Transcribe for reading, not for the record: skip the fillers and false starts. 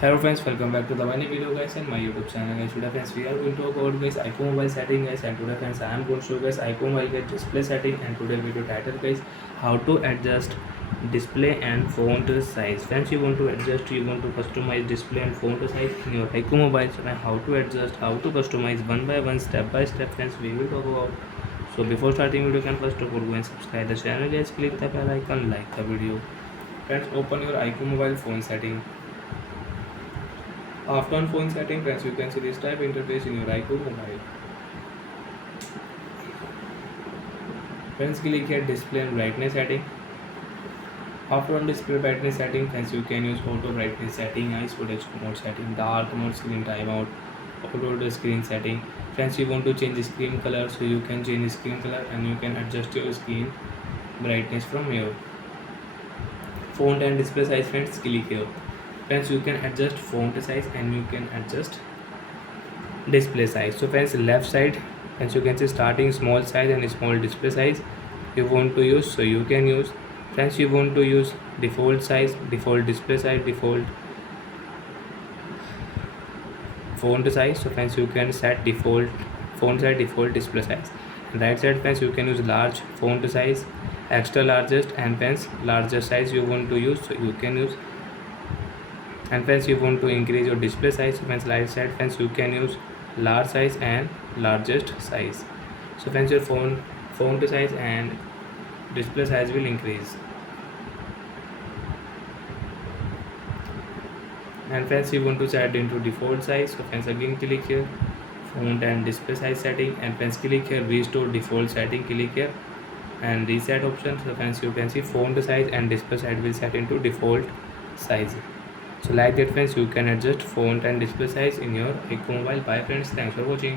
Hello friends, welcome back to the new video guys and my YouTube channel guys. Today friends we are going to talk about guys iQoo mobile setting guys, and today friends I am going to show guys iQoo mobile get display setting, and today video title guys how to adjust display and font size. Friends, you want to adjust, you want to customize display and font size in your iQoo mobile. So now how to adjust, how to customize one by one, step by step friends we will talk about. So before starting video, can first of all go and subscribe the channel guys, click the bell icon, like the video. Friends, open your iQoo mobile phone setting. After on phone setting friends, you can see this type interface in your iQoo mobile. Friends, click here display and brightness setting. After on display brightness setting friends, you can use auto brightness setting, ice protection mode setting, dark mode, screen timeout, auto the screen setting. Friends, you want to change the screen color, so you can change the screen color and you can adjust your screen brightness from here. Font and display size friends, click here. Friends, you can adjust font size and you can adjust display size. So friends, left side friends, you can see starting small size and small display size you want to use, so you can use. Friends, you want to use default size, default display size, default font size. So friends, you can set default font size, default display size. And right side friends, you can use large font size, extra largest, and friends larger size you want to use, so you can use. And friends, you want to increase your display size, so friends right side friends, you can use large size and largest size. So friends, your font size and display size will increase. And friends, you want to set into default size, so friends again click here font and display size setting, and friends click here restore default setting, click here and reset option. So friends, you can see font size and display size will set into default size. So like that friends, you can adjust font and display size in your iQoo mobile. Bye friends, thanks for watching.